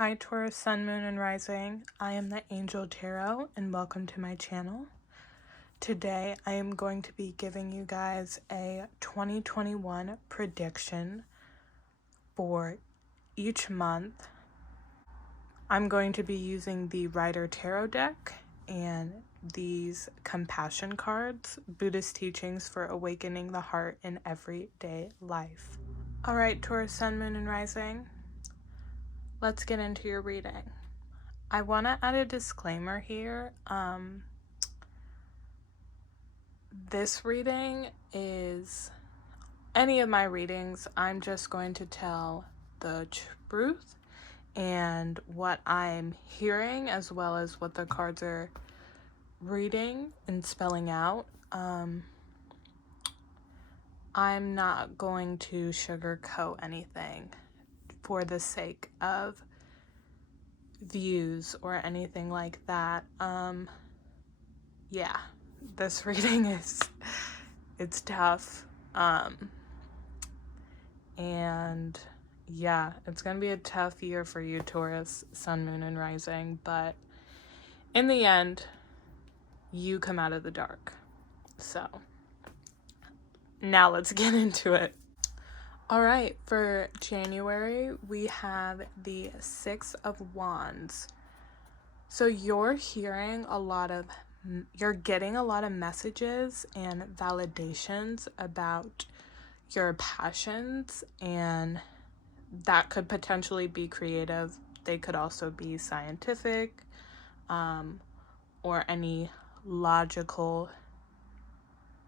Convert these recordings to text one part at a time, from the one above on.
Hi Taurus Sun, Moon, and Rising. I am the Angel Tarot and welcome to my channel. Today I am going to be giving you guys a 2021 prediction for each month. I'm going to be using the Rider Tarot deck and these compassion cards, Buddhist teachings for awakening the heart in everyday life. Alright, Taurus Sun, Moon, and Rising. Let's get into your reading. I want to add a disclaimer here. This reading is any of my readings. I'm just going to tell the truth and what I'm hearing, as well as what the cards are reading and spelling out. I'm not going to sugarcoat anything for the sake of views or anything like that. Yeah, this reading it's tough. And yeah, it's gonna be a tough year for you, Taurus, Sun, Moon, and Rising, but in the end, you come out of the dark. So now let's get into it. All right, for January, we have the Six of Wands. So you're getting a lot of messages and validations about your passions, and that could potentially be creative. They could also be scientific, or any logical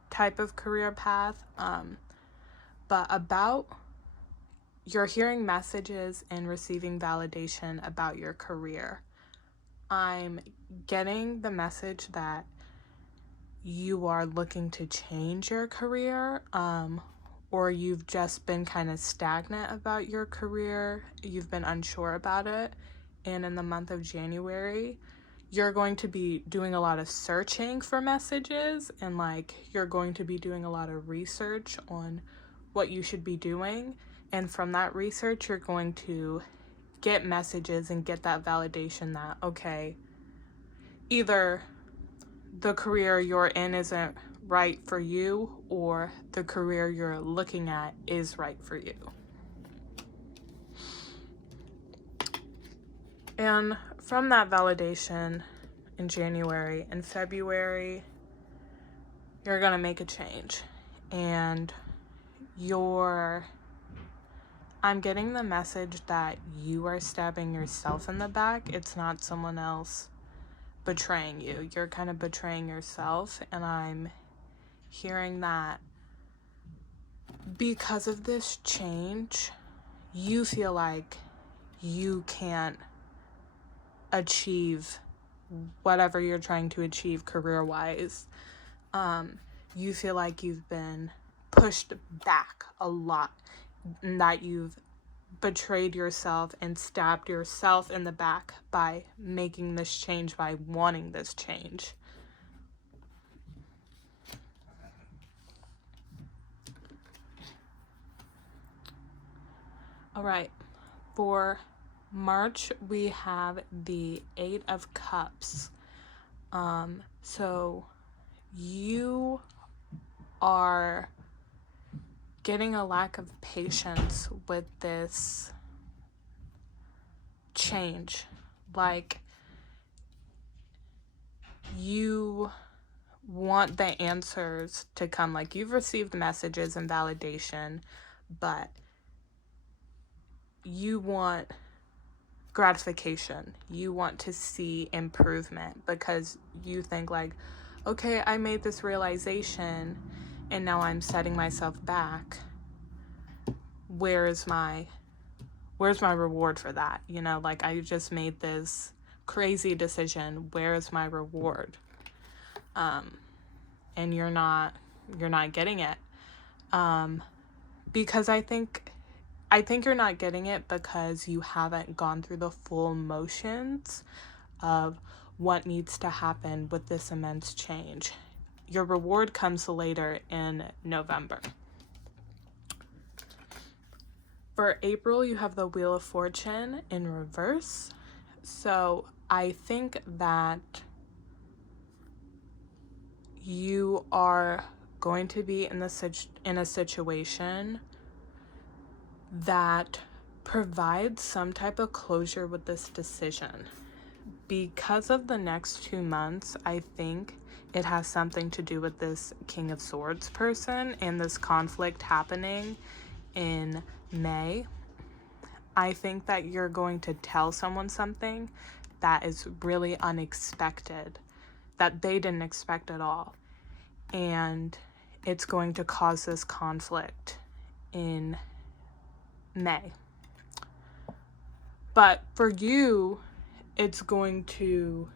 type of career path. But you're hearing messages and receiving validation about your career. I'm getting the message that you are looking to change your career, or you've just been kind of stagnant about your career. You've been unsure about it. And in the month of January, you're going to be doing a lot of searching for messages, and you're going to be doing a lot of research on what you should be doing. And from that research, you're going to get messages and get that validation that, okay, either the career you're in isn't right for you, or the career you're looking at is right for you. And from that validation in January and February, you're gonna make a change. And I'm getting the message that you are stabbing yourself in the back. It's not someone else betraying you. You're kind of betraying yourself, and I'm hearing that because of this change, you feel like you can't achieve whatever you're trying to achieve career-wise. You feel like you've been pushed back a lot, and that you've betrayed yourself and stabbed yourself in the back by making this change, by wanting this change. All right, for March, we have the Eight of Cups. So you are getting a lack of patience with this change. You want the answers to come. You've received messages and validation, but you want gratification. You want to see improvement, because you think okay, I made this realization and now I'm setting myself back. Where's my reward for that? I just made this crazy decision. Where's my reward? And you're not getting it. Because I think you're not getting it because you haven't gone through the full motions of what needs to happen with this immense change. Your reward comes later in November. For April, you have the Wheel of Fortune in reverse. So I think that you are going to be in a situation that provides some type of closure with this decision. Because of the next 2 months, I think it has something to do with this King of Swords person and this conflict happening in May. I think that you're going to tell someone something that is really unexpected, that they didn't expect at all. And it's going to cause this conflict in May. But for you, it's going to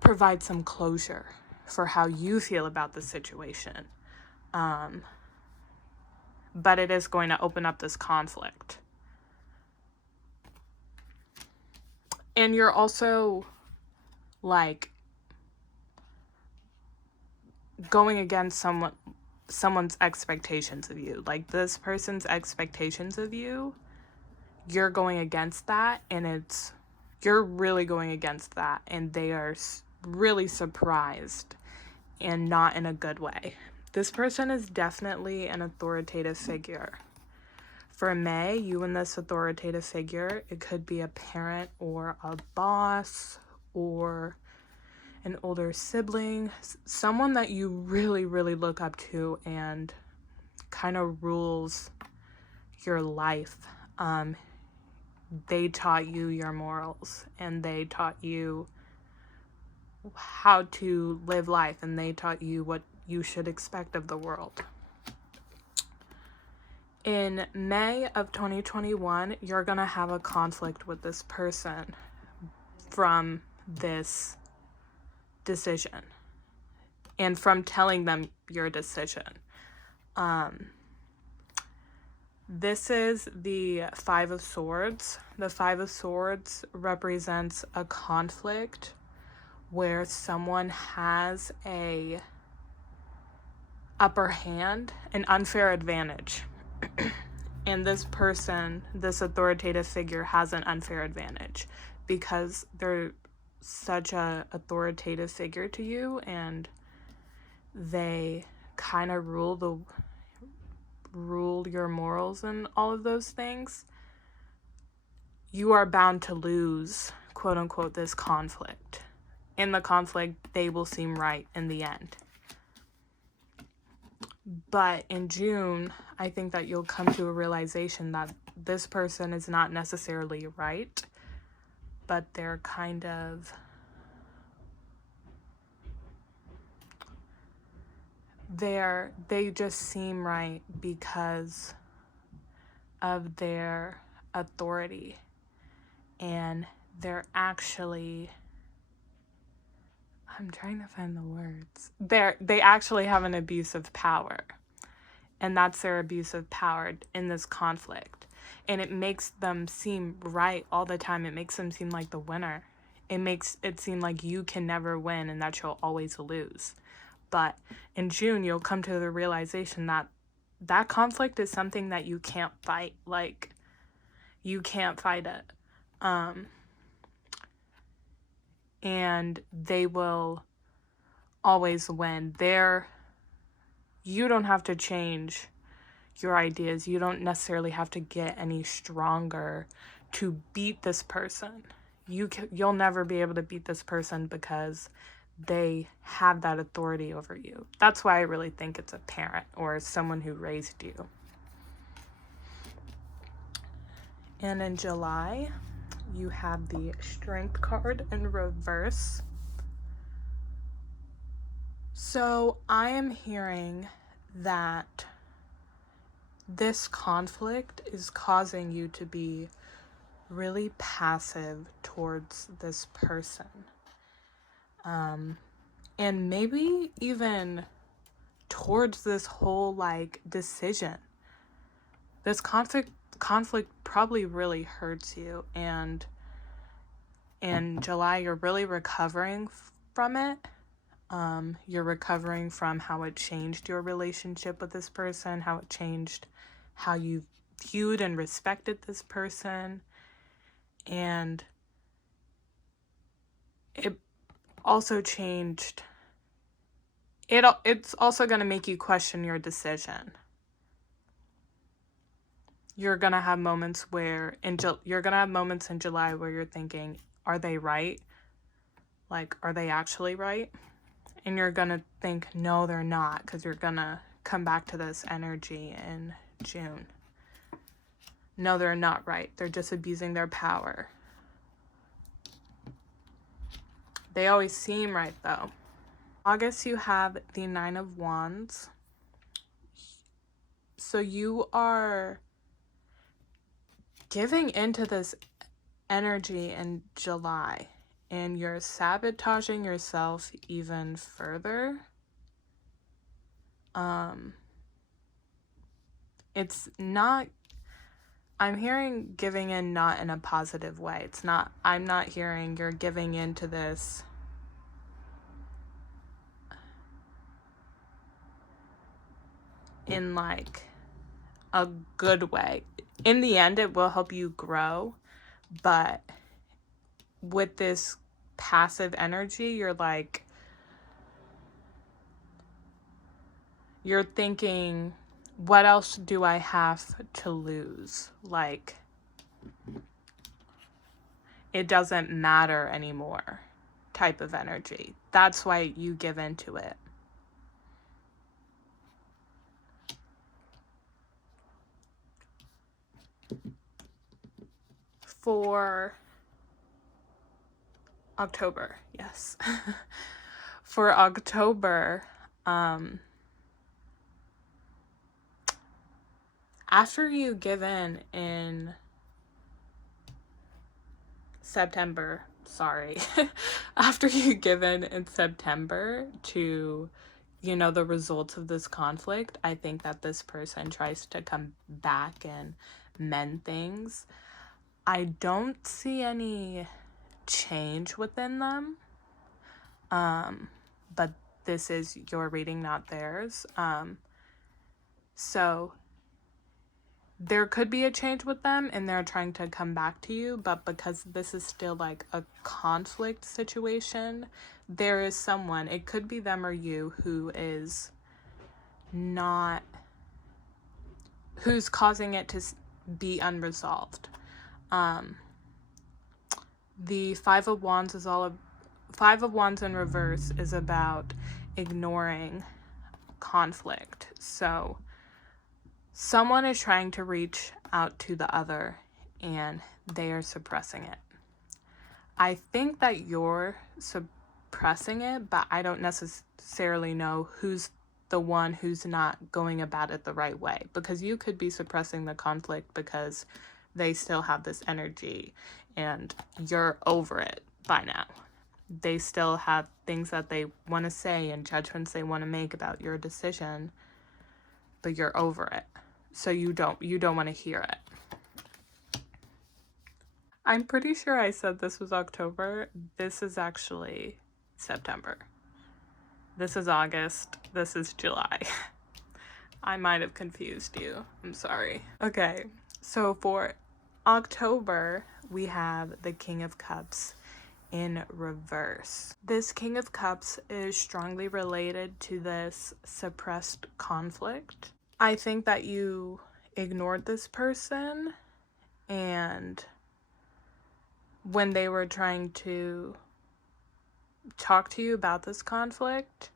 provide some closure for how you feel about the situation. But it is going to open up this conflict. And you're also like going against someone's expectations of you. Like this person's expectations of you, you're going against that, and you're really going against that, and they are really surprised, and not in a good way. This person is definitely an authoritative figure. For May, you and this authoritative figure, it could be a parent or a boss or an older sibling, someone that you really, really look up to and kind of rules your life. They taught you your morals, and they taught you how to live life, and they taught you what you should expect of the world. In May of 2021, you're going to have a conflict with this person from this decision and from telling them your decision. This is the Five of Swords. The Five of Swords represents a conflict where someone has a upper hand, an unfair advantage. And this person, this authoritative figure, has an unfair advantage because they're such a authoritative figure to you, and they kind of rule your morals and all of those things. You are bound to lose, quote unquote, this conflict. In the conflict, they will seem right in the end. But in June, I think that you'll come to a realization that this person is not necessarily right, but they're kind of they just seem right because of their authority, and they're actually, I'm trying to find the words. They actually have an abuse of power, and that's their abuse of power in this conflict. And it makes them seem right all the time. It makes them seem like the winner. It makes it seem like you can never win and that you'll always lose. But in June, you'll come to the realization that that conflict is something that you can't fight. Like, you can't fight it. And they will always win. You don't have to change your ideas. You don't necessarily have to get any stronger to beat this person. You'll never be able to beat this person because they have that authority over you. That's why I really think it's a parent or someone who raised you. And in July, you have the Strength card in reverse. So I am hearing that this conflict is causing you to be really passive towards this person. And maybe even towards this whole decision. This conflict probably really hurts you, and in July you're really recovering from it. You're recovering from how it changed your relationship with this person, how it changed how you viewed and respected this person. And it also changed. It's also going to make you question your decision. You're going to have moments where you're going to have moments in July where you're thinking, are they right? Like, are they actually right? And you're going to think, no, they're not, because you're going to come back to this energy in June. No, they're not right. They're just abusing their power. They always seem right, though. August, you have the Nine of Wands. So you are giving into this energy in July, and you're sabotaging yourself even further. It's not, I'm hearing giving in not in a positive way. It's not, I'm not hearing you're giving into this in like a good way. In the end, it will help you grow, but with this passive energy, you're like, you're thinking, what else do I have to lose? Like, it doesn't matter anymore type of energy. That's why you give into it. For October, yes. For October, after you give in September, after you give in September to, you know, the results of this conflict, I think that this person tries to come back and mend things. I don't see any change within them, but this is your reading, not theirs. So there could be a change with them and they're trying to come back to you, but because this is still like a conflict situation, there is someone, it could be them or you, who is not, who's causing it to be unresolved. The Five of Wands in reverse is about ignoring conflict. So someone is trying to reach out to the other and they are suppressing it. I think that you're suppressing it, but I don't necessarily know who's the one who's not going about it the right way, because you could be suppressing the conflict because they still have this energy and you're over it by now. They still have things that they want to say and judgments they want to make about your decision, but you're over it. So you don't want to hear it. I'm pretty sure I said this was October. This is actually September. This is August. This is July. I might have confused you. I'm sorry. Okay, so for October, we have the King of Cups in reverse. This King of Cups is strongly related to this suppressed conflict. I think that you ignored this person, and when they were trying to talk to you about this conflict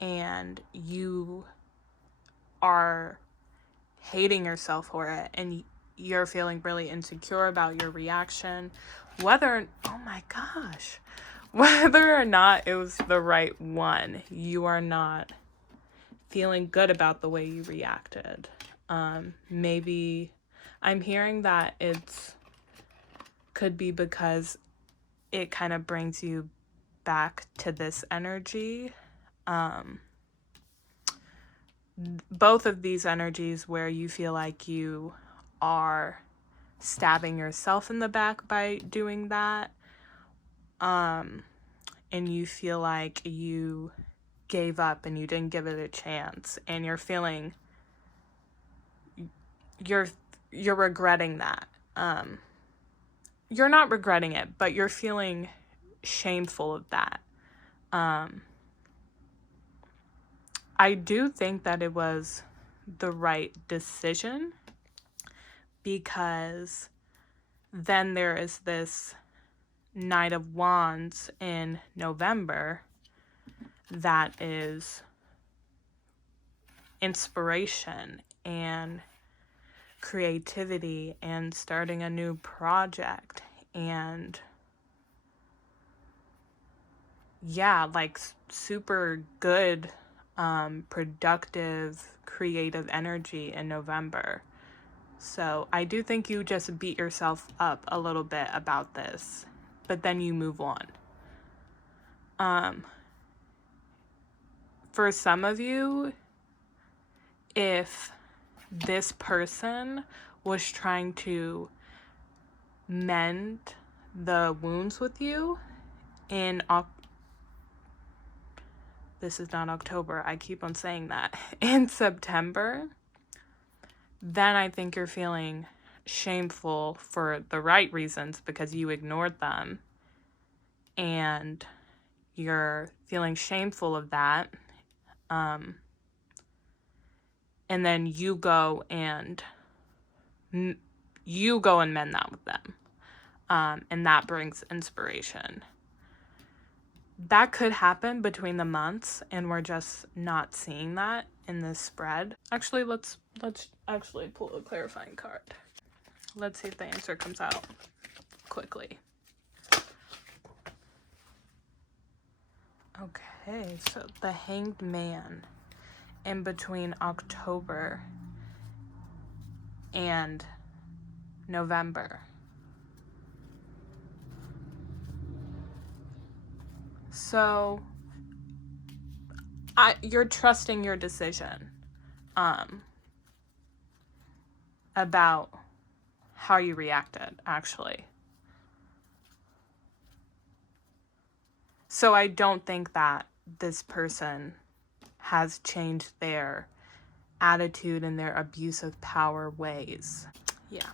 and you are hating yourself for it and you're feeling really insecure about your reaction, whether or not it was the right one, you are not feeling good about the way you reacted. Maybe I'm hearing that it's could be because it kind of brings you back to this energy. Both of these energies where you feel like you are stabbing yourself in the back by doing that, and you feel like you gave up and you didn't give it a chance, and you're feeling you're regretting that. You're not regretting it, but you're feeling shameful of that. I do think that it was the right decision, because then there is this Knight of Wands in November that is inspiration and creativity and starting a new project and like super good, productive, creative energy in November. So I do think you just beat yourself up a little bit about this, but then you move on. For some of you, if this person was trying to mend the wounds with you in this is not October, I keep on saying that, in September, then I think you're feeling shameful for the right reasons because you ignored them, and you're feeling shameful of that. And then you go and mend that with them. And that brings inspiration. That could happen between the months, and we're just not seeing that in this spread. Actually, let's actually pull a clarifying card. Let's see if the answer comes out quickly. Okay, so the Hanged Man in between October and November. So you're trusting your decision about how you reacted, actually. So I don't think that this person has changed their attitude and their abuse of power ways. Yeah.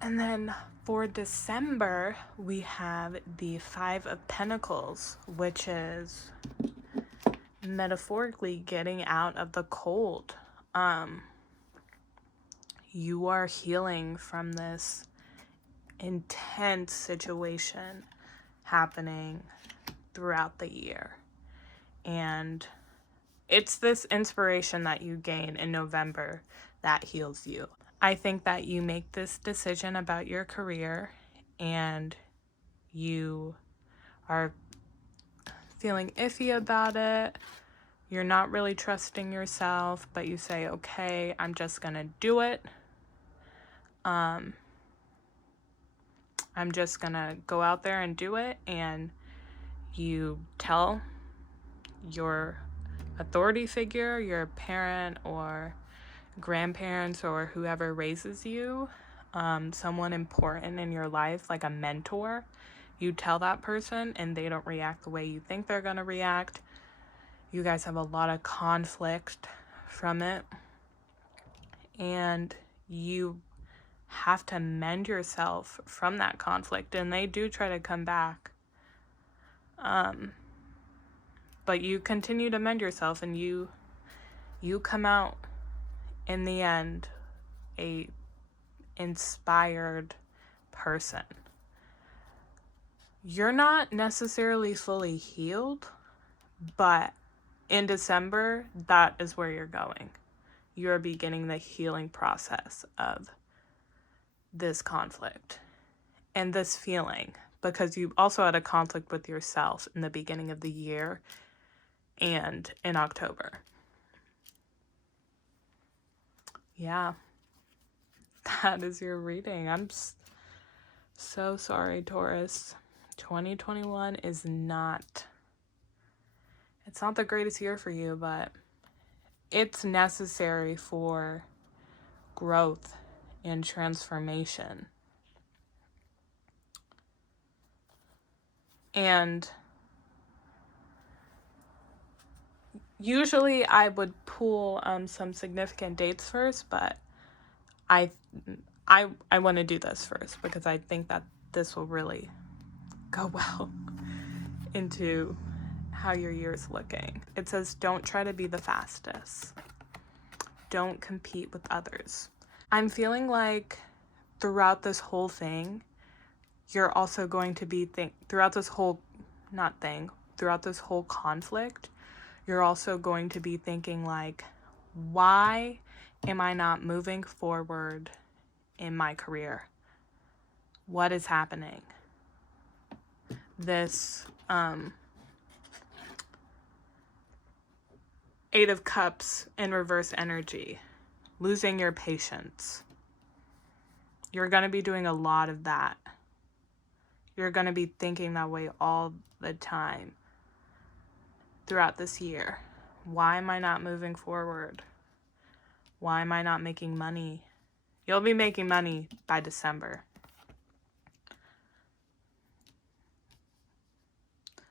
And then for December, we have the Five of Pentacles, which is metaphorically getting out of the cold. You are healing from this intense situation happening throughout the year. And it's this inspiration that you gain in November that heals you. I think that you make this decision about your career and you are feeling iffy about it. You're not really trusting yourself, but you say, okay, I'm just gonna do it. I'm just gonna go out there and do it. And you tell your authority figure, your parent or grandparents or whoever raises you, someone important in your life, like a mentor, you tell that person and they don't react the way you think they're gonna react. You guys have a lot of conflict from it, and you have to mend yourself from that conflict, and they do try to come back. But you continue to mend yourself, and you come out in the end a inspired person. You're not necessarily fully healed, but in December, that is where you're going. You're beginning the healing process of this conflict and this feeling, because you also had a conflict with yourself in the beginning of the year and in October. Yeah, that is your reading. I'm so sorry, Taurus. 2021 is not, it's not the greatest year for you, but it's necessary for growth and transformation. And Usually I would pull some significant dates first, but I want to do this first because I think that this will really go well into how your year is looking. It says, don't try to be the fastest. Don't compete with others. I'm feeling like throughout this whole thing, you're also going to be throughout this whole conflict, you're also going to be thinking like, why am I not moving forward in my career? What is happening? This Eight of Cups in reverse energy, losing your patience. You're going to be doing a lot of that. You're going to be thinking that way all the time throughout this year. Why am I not moving forward? Why am I not making money? You'll be making money by December.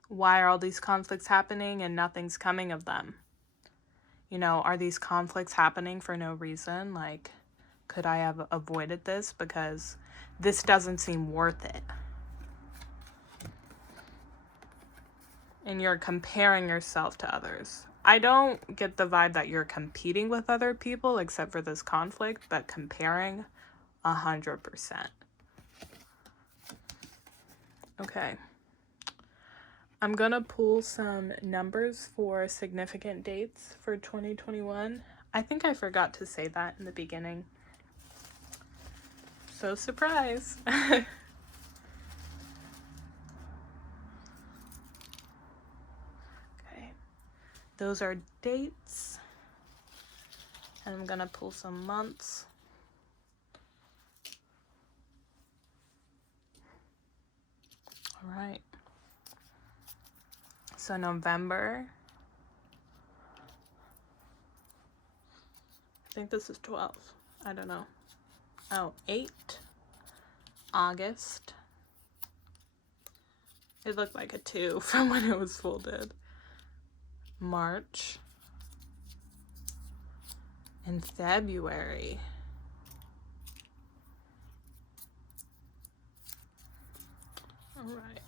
Why are all these conflicts happening and nothing's coming of them? You know, are these conflicts happening for no reason? Like, could I have avoided this because this doesn't seem worth it? And you're comparing yourself to others. I don't get the vibe that you're competing with other people except for this conflict, but comparing 100%. Okay. I'm gonna pull some numbers for significant dates for 2021. I think I forgot to say that in the beginning. So surprise. Okay. Those are dates. And I'm gonna pull some months. All right. So November. I think this is 12. I don't know. Oh, 8. August. It looked like a 2 from when it was folded. March. And February. All right.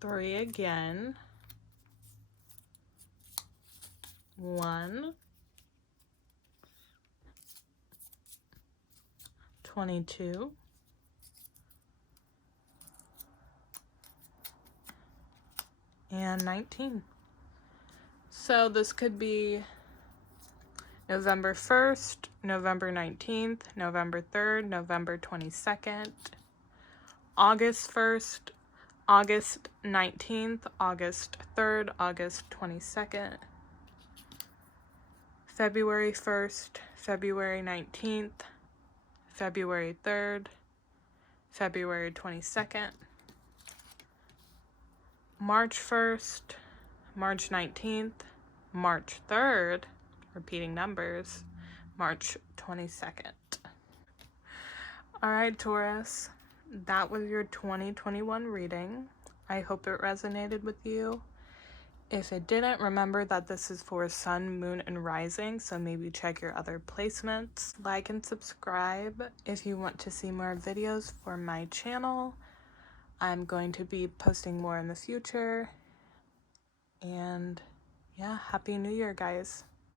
3 again. 1. 22. And 19. So this could be November 1st, November 19th, November 3rd, November 22nd, August 1st, August 19th, August 3rd, August 22nd, February 1st, February 19th, February 3rd, February 22nd, March 1st, March 19th, March 3rd, repeating numbers, March 22nd. All right, Taurus, that was your 2021 reading. I hope it resonated with you. If it didn't, remember that this is for Sun, Moon, and Rising, so maybe check your other placements. Like and subscribe if you want to see more videos for my channel. I'm going to be posting more in the future. And yeah, Happy New Year, guys.